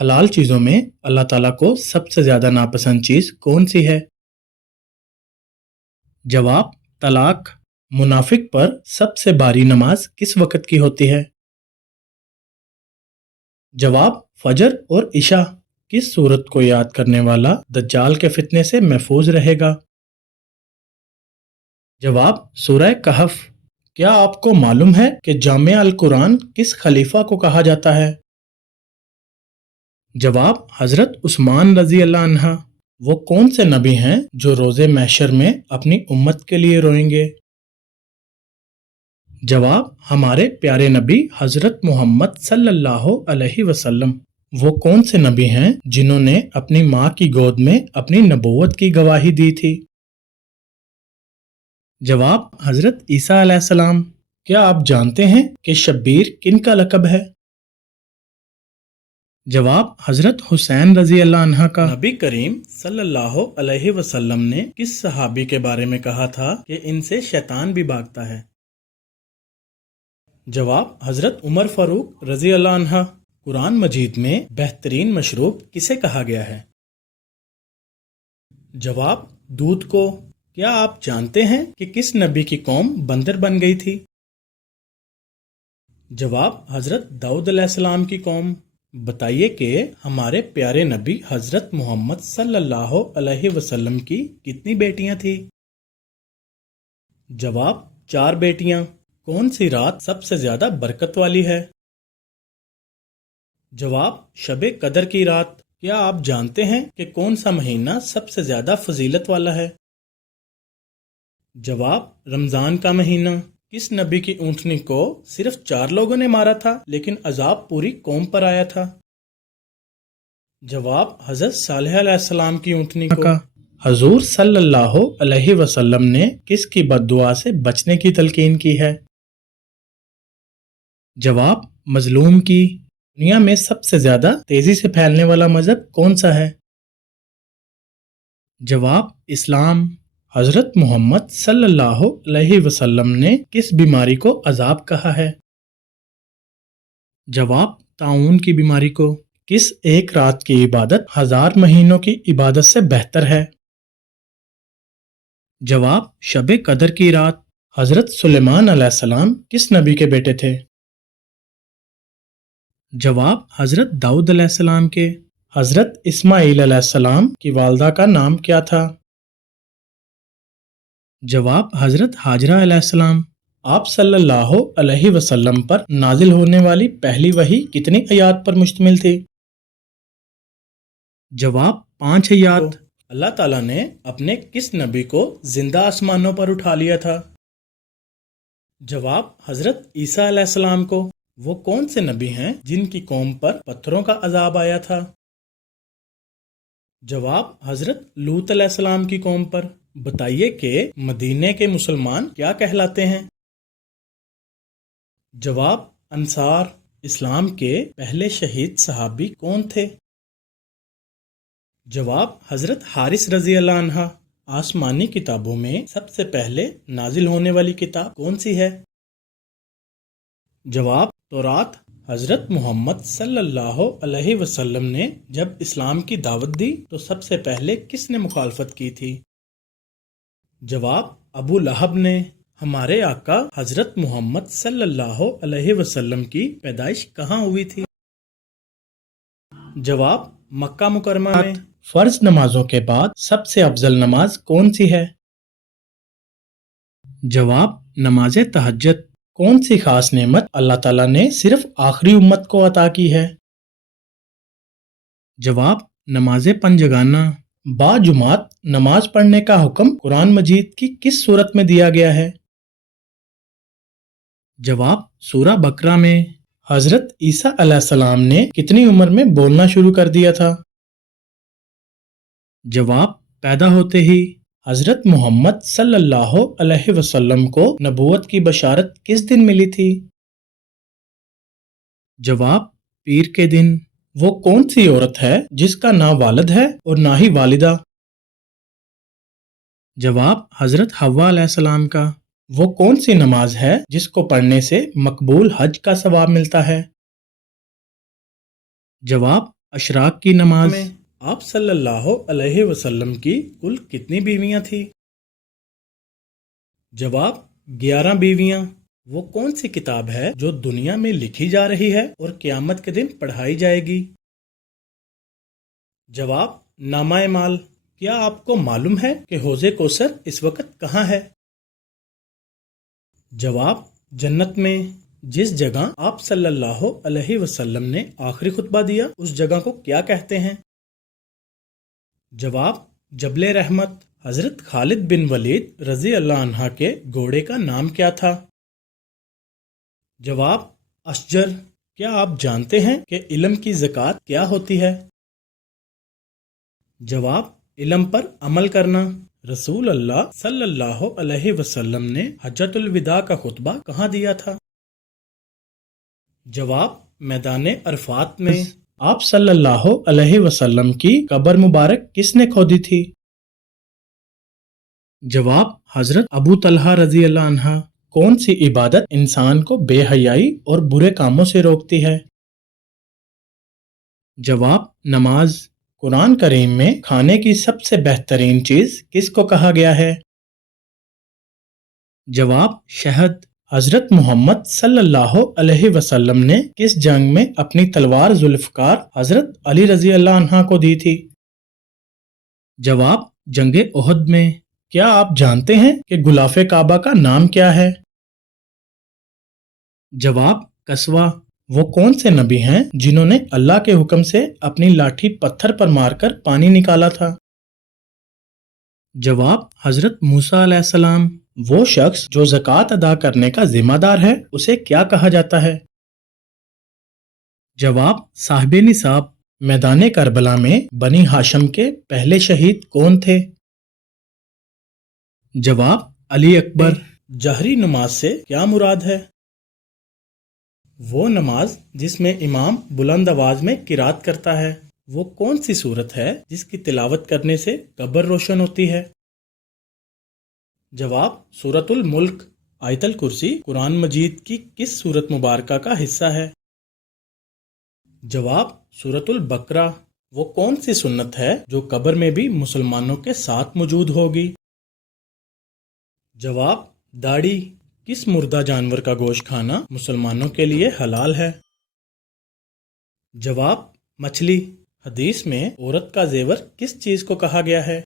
حلال چیزوں میں اللہ تعالیٰ کو سب سے زیادہ ناپسند چیز کون سی ہے؟ جواب: طلاق۔ منافق پر سب سے باری نماز کس وقت کی ہوتی ہے؟ جواب: فجر اور عشاء۔ کس سورت کو یاد کرنے والا دجال کے فتنے سے محفوظ رہے گا؟ جواب: سورہ کہف۔ کیا آپ کو معلوم ہے کہ جامع القرآن کس خلیفہ کو کہا جاتا ہے؟ جواب: حضرت عثمان رضی اللہ عنہ۔ وہ کون سے نبی ہیں جو روز محشر میں اپنی امت کے لیے روئیں گے؟ جواب: ہمارے پیارے نبی حضرت محمد صلی اللہ علیہ وسلم۔ وہ کون سے نبی ہیں جنہوں نے اپنی ماں کی گود میں اپنی نبوت کی گواہی دی تھی؟ جواب: حضرت عیسیٰ علیہ السلام۔ کیا آپ جانتے ہیں کہ شبیر کن کا لقب ہے؟ جواب: حضرت حسین رضی اللہ عنہ کا۔ نبی کریم صلی اللہ علیہ وسلم نے کس صحابی کے بارے میں کہا تھا کہ ان سے شیطان بھی بھاگتا ہے؟ جواب: حضرت عمر فاروق رضی اللہ عنہ۔ قرآن مجید میں بہترین مشروب کسے کہا گیا ہے؟ جواب: دودھ کو۔ کیا آپ جانتے ہیں کہ کس نبی کی قوم بندر بن گئی تھی؟ جواب: حضرت داؤد علیہ السلام کی قوم۔ بتائیے کہ ہمارے پیارے نبی حضرت محمد صلی اللہ علیہ وسلم کی کتنی بیٹیاں تھیں؟ جواب: 4 بیٹیاں۔ کون سی رات سب سے زیادہ برکت والی ہے؟ جواب: شب قدر کی رات۔ کیا آپ جانتے ہیں کہ کون سا مہینہ سب سے زیادہ فضیلت والا ہے؟ جواب: رمضان کا مہینہ۔ کس نبی کی اونٹنی کو صرف 4 لوگوں نے مارا تھا لیکن عذاب پوری قوم پر آیا تھا؟ جواب: حضرت صالح علیہ السلام کی اونٹنی کو۔ حضور صلی اللہ علیہ وسلم نے کس کی بد دعا سے بچنے کی تلقین کی ہے؟ جواب: مظلوم کی۔ دنیا میں سب سے زیادہ تیزی سے پھیلنے والا مذہب کون سا ہے؟ جواب: اسلام۔ حضرت محمد صلی اللہ علیہ وسلم نے کس بیماری کو عذاب کہا ہے؟ جواب: طاعون کی بیماری کو۔ کس ایک رات کی عبادت 1000 مہینوں کی عبادت سے بہتر ہے؟ جواب: شب قدر کی رات۔ حضرت سلیمان علیہ السلام کس نبی کے بیٹے تھے؟ جواب: حضرت داؤد علیہ السلام کے۔ حضرت اسماعیل علیہ السلام کی والدہ کا نام کیا تھا؟ جواب: حضرت ہاجرہ علیہ السلام۔ آپ صلی اللہ علیہ وسلم پر نازل ہونے والی پہلی وحی کتنی آیات پر مشتمل تھی؟ جواب: 5 آیات۔ اللہ تعالیٰ نے اپنے کس نبی کو زندہ آسمانوں پر اٹھا لیا تھا؟ جواب: حضرت عیسیٰ علیہ السلام کو۔ وہ کون سے نبی ہیں جن کی قوم پر پتھروں کا عذاب آیا تھا؟ جواب: حضرت لوط علیہ السلام کی قوم پر۔ بتائیے کہ مدینے کے مسلمان کیا کہلاتے ہیں؟ جواب: انصار۔ اسلام کے پہلے شہید صحابی کون تھے؟ جواب: حضرت حارث رضی اللہ عنہ۔ آسمانی کتابوں میں سب سے پہلے نازل ہونے والی کتاب کون سی ہے؟ جواب: تورات۔ حضرت محمد صلی اللہ علیہ وسلم نے جب اسلام کی دعوت دی تو سب سے پہلے کس نے مخالفت کی تھی؟ جواب: ابو لہب نے۔ ہمارے آقا حضرت محمد صلی اللہ علیہ وسلم کی پیدائش کہاں ہوئی تھی؟ جواب: مکہ مکرمہ میں۔ فرض نمازوں کے بعد سب سے افضل نماز کون سی ہے؟ جواب: نماز تہجد۔ کون سی خاص نعمت اللہ تعالیٰ نے صرف آخری امت کو عطا کی ہے؟ جواب: نماز پنجگانہ۔ باجماعت نماز پڑھنے کا حکم قرآن مجید کی کس سورت میں دیا گیا ہے؟ جواب: سورہ بقرہ میں۔ حضرت عیسیٰ علیہ السلام نے کتنی عمر میں بولنا شروع کر دیا تھا؟ جواب: پیدا ہوتے ہی۔ حضرت محمد صلی اللہ علیہ وسلم کو نبوت کی بشارت کس دن ملی تھی؟ جواب: پیر کے دن۔ وہ کون سی عورت ہے جس کا نہ والد ہے اور نہ ہی والدہ؟ جواب: حضرت حوا علیہ السلام کا۔ وہ کون سی نماز ہے جس کو پڑھنے سے مقبول حج کا ثواب ملتا ہے؟ جواب: اشراق کی نماز میں آپ صلی اللہ علیہ وسلم کی کل کتنی بیویاں تھیں؟ جواب 11 بیویاں۔ وہ کون سی کتاب ہے جو دنیا میں لکھی جا رہی ہے اور قیامت کے دن پڑھائی جائے گی؟ جواب نامہ اعمال۔ کیا آپ کو معلوم ہے کہ حوض کوثر اس وقت کہاں ہے؟ جواب جنت میں۔ جس جگہ آپ صلی اللہ علیہ وسلم نے آخری خطبہ دیا اس جگہ کو کیا کہتے ہیں؟ جواب جبل رحمت۔ حضرت خالد بن ولید رضی اللہ عنہ کے گھوڑے کا نام کیا تھا؟ جواب اشجر۔ کیا آپ جانتے ہیں کہ علم کی زکوٰۃ کیا ہوتی ہے؟ جواب علم پر عمل کرنا۔ رسول اللہ صلی اللہ علیہ وسلم نے حجۃ الوداع کا خطبہ کہاں دیا تھا؟ جواب میدان عرفات میں۔ آپ صلی اللہ علیہ وسلم کی قبر مبارک کس نے کھودی تھی؟ جواب حضرت ابو طلحہ رضی اللہ عنہ۔ کون سی عبادت انسان کو بے حیائی اور برے کاموں سے روکتی ہے؟ جواب نماز۔ قرآن کریم میں کھانے کی سب سے بہترین چیز کس کو کہا گیا ہے؟ جواب شہد۔ حضرت محمد صلی اللہ علیہ وسلم نے کس جنگ میں اپنی تلوار ذوالفقار حضرت علی رضی اللہ عنہ کو دی تھی؟ جواب جنگ احد میں۔ کیا آپ جانتے ہیں کہ غلاف کعبہ کا نام کیا ہے؟ جواب کسوہ۔ وہ کون سے نبی ہیں جنہوں نے اللہ کے حکم سے اپنی لاٹھی پتھر پر مار کر پانی نکالا تھا؟ جواب حضرت موسیٰ علیہ السلام۔ وہ شخص جو زکوٰۃ ادا کرنے کا ذمہ دار ہے اسے کیا کہا جاتا ہے؟ جواب صاحب نصاب۔ میدان کربلا میں بنی ہاشم کے پہلے شہید کون تھے؟ جواب علی اکبر۔ جہری نماز سے کیا مراد ہے؟ وہ نماز جس میں امام بلند آواز میں قرات کرتا ہے۔ وہ کون سی سورت ہے جس کی تلاوت کرنے سے قبر روشن ہوتی ہے؟ جواب سورۃ الملک۔ آیت الکرسی قرآن مجید کی کس سورت مبارکہ کا حصہ ہے؟ جواب سورۃ البقرہ۔ وہ کون سی سنت ہے جو قبر میں بھی مسلمانوں کے ساتھ موجود ہوگی؟ جواب داڑھی۔ کس مردہ جانور کا گوشت کھانا مسلمانوں کے لیے حلال ہے؟ جواب مچھلی۔ حدیث میں عورت کا زیور کس چیز کو کہا گیا ہے؟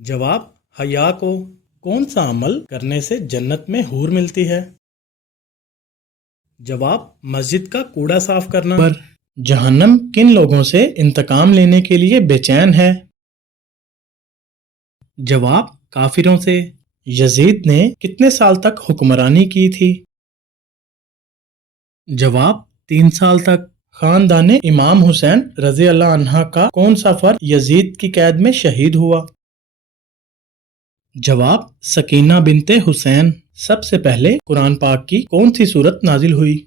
جواب حیا کو۔ کون سا عمل کرنے سے جنت میں حور ملتی ہے؟ جواب مسجد کا کوڑا صاف کرنا۔ پر جہنم کن لوگوں سے انتقام لینے کے لیے بے چین ہے؟ جواب کافروں سے۔ یزید نے کتنے سال تک حکمرانی کی تھی؟ جواب 3 سال تک۔ خاندان امام حسین رضی اللہ عنہ کا کون سا فرد یزید کی قید میں شہید ہوا؟ جواب سکینہ بنت حسین۔ سب سے پہلے قرآن پاک کی کون سی سورت نازل ہوئی؟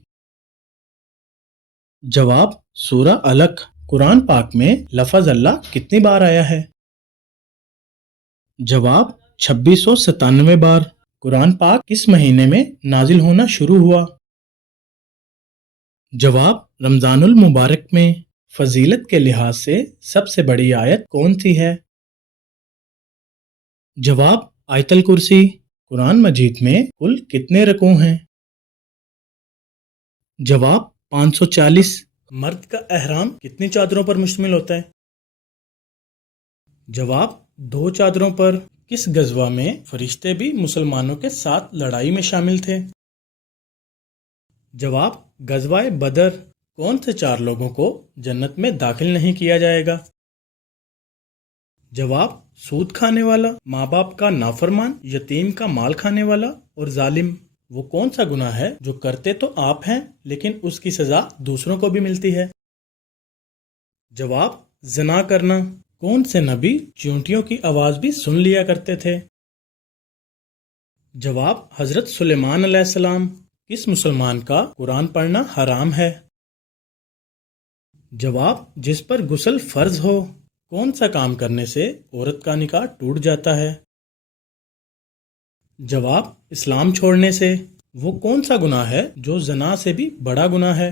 جواب سورہ علق۔ قرآن پاک میں لفظ اللہ کتنی بار آیا ہے؟ جواب 2697 بار۔ قرآن پاک کس مہینے میں نازل ہونا شروع ہوا؟ جواب رمضان المبارک میں۔ فضیلت کے لحاظ سے سب سے بڑی آیت کون سی ہے؟ جواب آیت الکرسی۔ قرآن مجید میں کل کتنے رکوع ہیں؟ جواب 540۔ مرد کا احرام کتنی چادروں پر مشتمل ہوتا ہے؟ جواب 2 چادروں پر۔ کس غزوہ میں فرشتے بھی مسلمانوں کے ساتھ لڑائی میں شامل تھے؟ جواب غزوہ بدر۔ کون سے 4 لوگوں کو جنت میں داخل نہیں کیا جائے گا؟ جواب سود کھانے والا، ماں باپ کا نافرمان، یتیم کا مال کھانے والا اور ظالم۔ وہ کون سا گناہ ہے جو کرتے تو آپ ہیں لیکن اس کی سزا دوسروں کو بھی ملتی ہے؟ جواب زنا کرنا۔ کون سے نبی چیونٹیوں کی آواز بھی سن لیا کرتے تھے؟ جواب حضرت سلیمان علیہ السلام۔ کس مسلمان کا قرآن پڑھنا حرام ہے؟ جواب جس پر غسل فرض ہو۔ کون سا کام کرنے سے عورت کا نکاح ٹوٹ جاتا ہے؟ جواب اسلام چھوڑنے سے۔ وہ کون سا گناہ ہے جو زنا سے بھی بڑا گناہ ہے؟